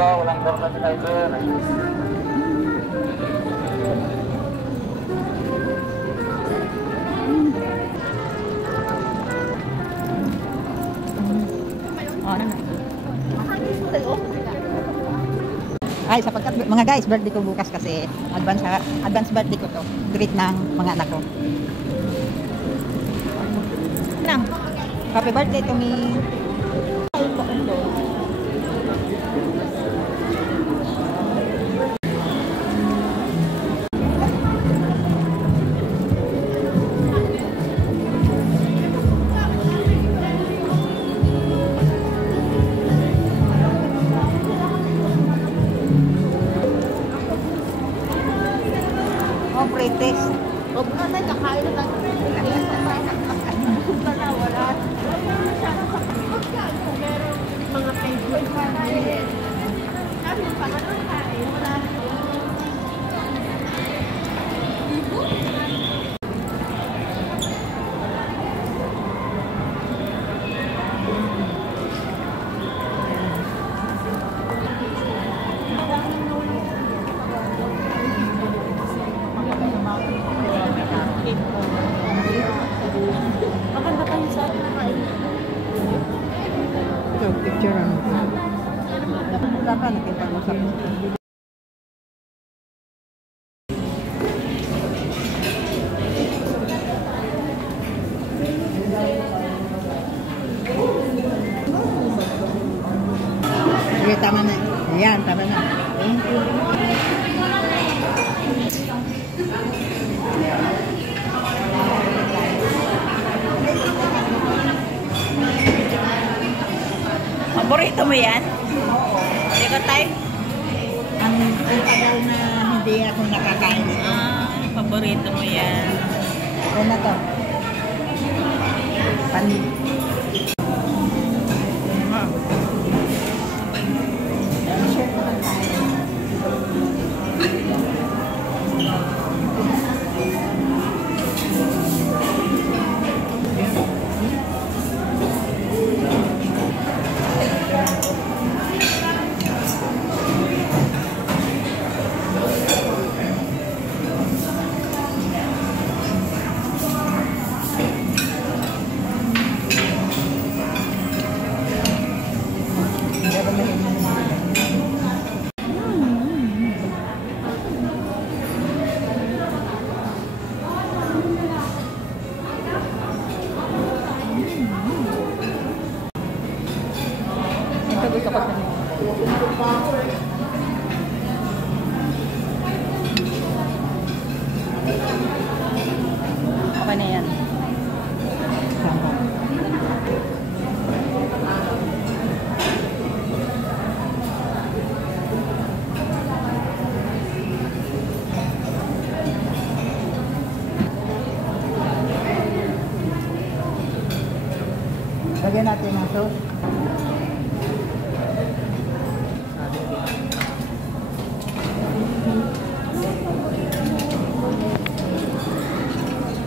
ko, walang door na driver. Ay, sapagkat mga guys, birthday ko bukas kasi advance birthday ko to. Treat ng mga anak ko. Happy birthday to me. Pretest. O, nanay, kakain na tayo. Wala, wala. Meron mga penguin pa rin. Sabi ng pangalan kain, wala. Maganda tayo sa atin na kain. Ito, picture ang wala ka, nakita mo sa sige, tama na. Ayan, tama na. Thank you. Paborito mo yan? Hindi ka type? Ang tagal na hindi ako nakakain ito. Paborito mo yan. Ano na to? Gusto ko sa okay na yan. Lagyan natin ang sauce.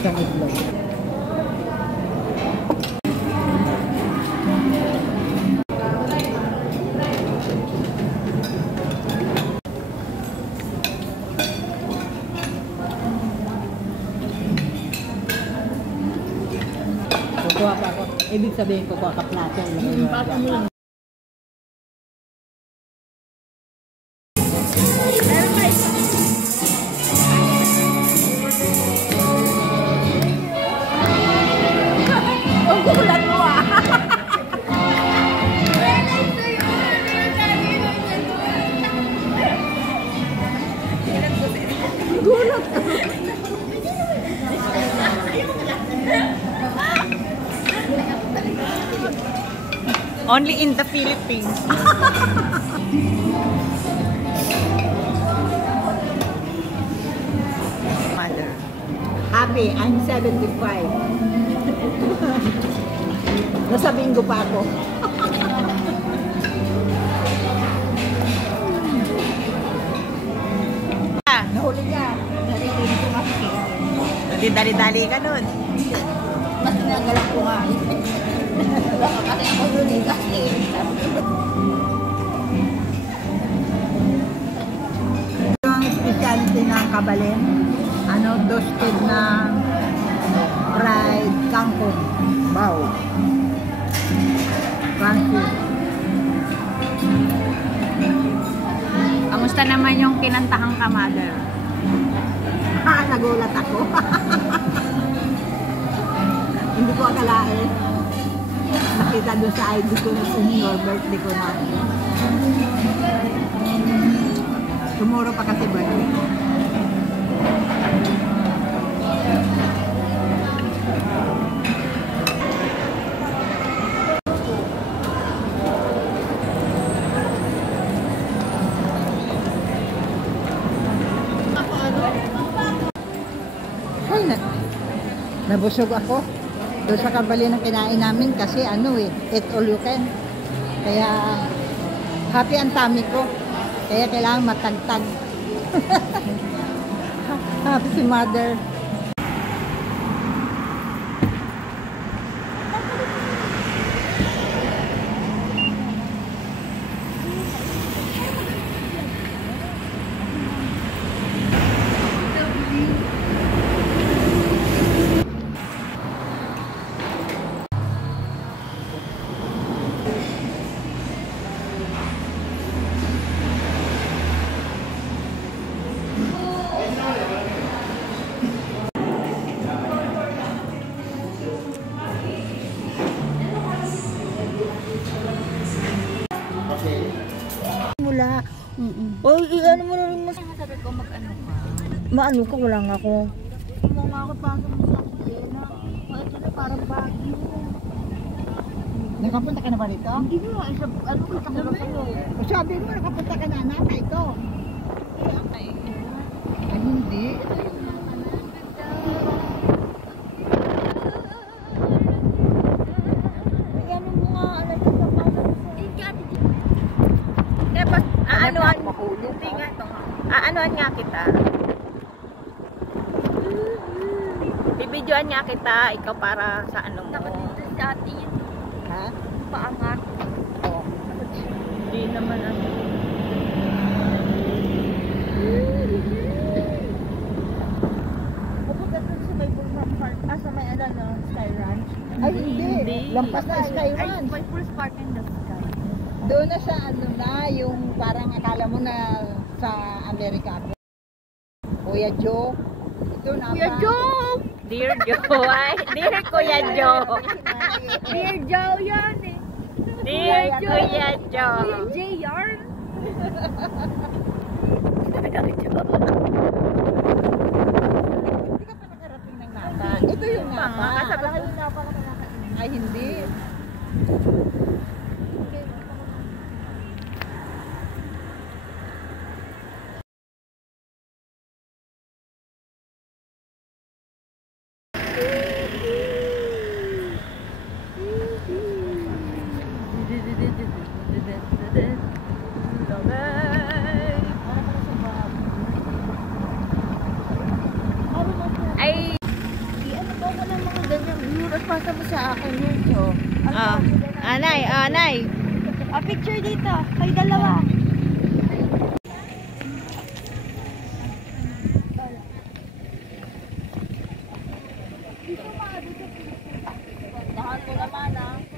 Isang itlog. Kukuha pa ako. Ibig sabihin kukuha ka plato. Gulat mo ah. Gulat. Only in the Philippines. Mother. Happy, I'm 75. Nasa bingo pa ako. Nahuli niya. Naririnig ko kasi. Dali-dali ka nun. Mas nagalang ko nga. Kasi ako yun eh. Kasi kabalin. Ano, toasted na fried kangkong. Wow. Crunchy. Kamusta naman yung kinantahang ka, mother? Nagulat ako. Hindi ko akalain. Nakita doon sa ID ko na senior birthday ko na. Tomorrow pa kasi birthday ko. Ay, nabusog ako. Doon sa kabali ng kinain namin kasi ano eat all you can. Kaya happy ang tummy ko. Kaya kailangan matagtag. Happy si mother. Mula. Oy, ano mo na rin mas... Sabi ko mag-ano ka. Maano ka? Wala nga ako. Hindi mo nga ako pasok mo sa kusina. Ito na parang bagyo. Nakapunta ka na ba dito? Hindi mo, ano kita ko na kayo. Sabi mo, nakapunta ka na. Nasa ito. Ay, hindi. Ano mo nga, alay ka sa pasok mo. Tapos, aanuhan mo. Hindi nga ito nga. Aanuhan nga kita. Bibidyoan nga kita, ikaw para sa ano mo. Dapat dito sa atin. Ha? Paangat. Oo. Hindi naman ano. Pupunta doon sa may Bullman Park. Sa may Sky Ranch. Ay, hindi. Lampas na Sky Ay, Ranch. may full spark in the sky. Doon na sa ano na, yung parang akala mo na sa Amerika ako. Kuya Joe. Ito na Kuya Joe! Dear Joe, ay. Dear Kuya Joe. Dear Joe yan eh. Dear Kuya Joe. Dear J yarn. Hindi ka pa nakarating ng napa. Ito yung napa. Kasabi ko, Ay, hindi. ay, Ano ba ko ng mga ganyan? Euros pasa mo sa akin yun, so. anay, anay. Picture dito. Kayo dalawa. Dito ma, dito. Dahan mo naman ah.